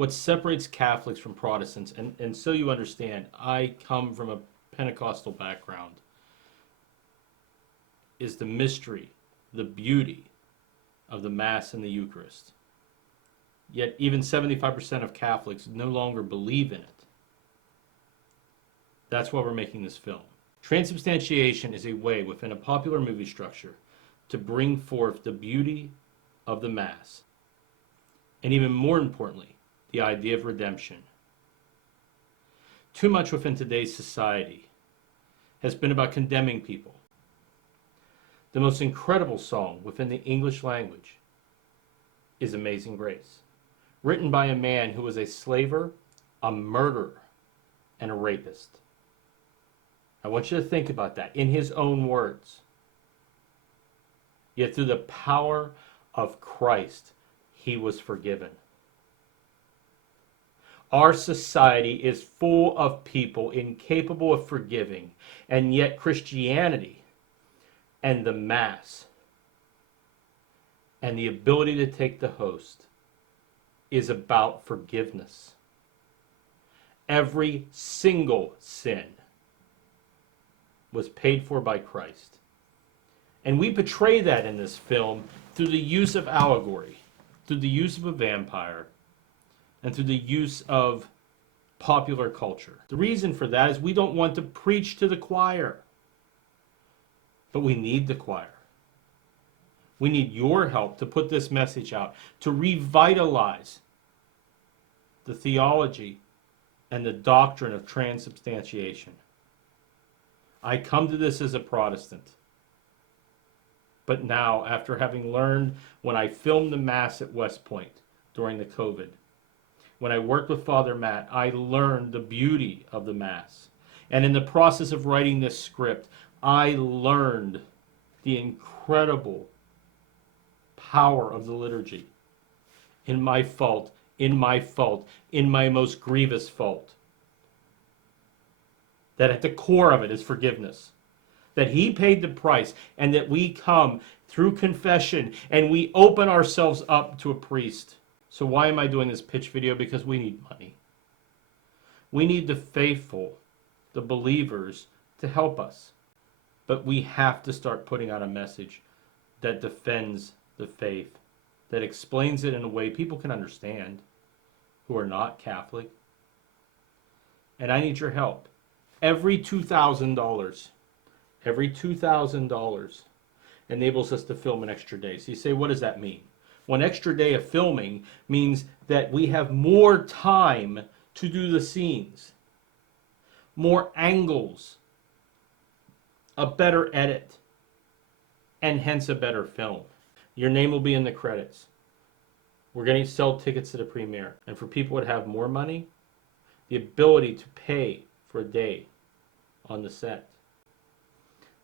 What separates Catholics from Protestants, and so you understand, I come from a Pentecostal background, is the mystery, the beauty of the Mass and the Eucharist. Yet even 75% of Catholics no longer believe in it. That's why we're making this film. Transubstantiation is a way within a popular movie structure to bring forth the beauty of the Mass, and even more importantly, the idea of redemption. Too much within today's society has been about condemning people. The most incredible song within the English language is Amazing Grace, written by a man who was a slaver, a murderer, and a rapist. I want you to think about that in his own words. Yet through the power of Christ, he was forgiven. Our society is full of people incapable of forgiving, and yet Christianity and the Mass and the ability to take the host is about forgiveness. Every single sin was paid for by Christ. And we portray that in this film through the use of allegory, through the use of a vampire, and through the use of popular culture. The reason for that is we don't want to preach to the choir, but we need the choir. We need your help to put this message out, to revitalize the theology and the doctrine of transubstantiation. I come to this as a Protestant. But now, after having learned when I filmed the Mass at West Point during the COVID, when I worked with Father Matt, I learned the beauty of the Mass. And in the process of writing this script, I learned the incredible power of the liturgy in my fault, in my most grievous fault. That at the core of it is forgiveness. That he paid the price, and that we come through confession and we open ourselves up to a priest. So why am I doing this pitch video? Because we need money. We need the faithful, the believers, to help us. But we have to start putting out a message that defends the faith, that explains it in a way people can understand who are not Catholic. And I need your help. Every $2,000 enables us to film an extra day. So you say, what does that mean? One extra day of filming means that we have more time to do the scenes, more angles, a better edit, and hence a better film. Your name will be in the credits. We're going to sell tickets to the premiere. And for people that have more money, the ability to pay for a day on the set.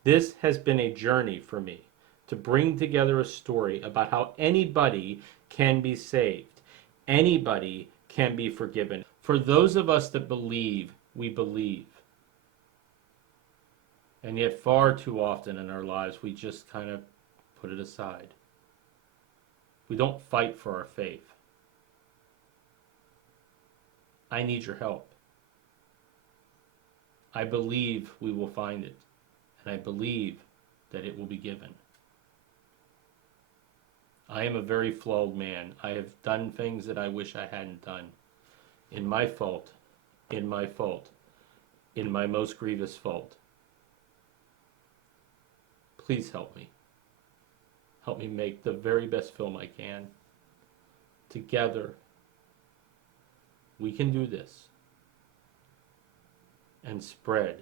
This has been a journey for me to bring together a story about how anybody can be saved. Anybody can be forgiven. For those of us that believe, we believe. And yet far too often in our lives, we just kind of put it aside. We don't fight for our faith. I need your help. I believe we will find it, and I believe that it will be given. I am a very flawed man. I have done things that I wish I hadn't done. In my fault, in my most grievous fault. Please help me. Help me make the very best film I can. Together, we can do this and spread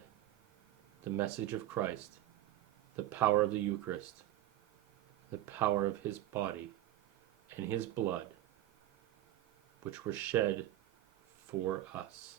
the message of Christ, the power of the Eucharist, the power of his body and his blood, which were shed for us.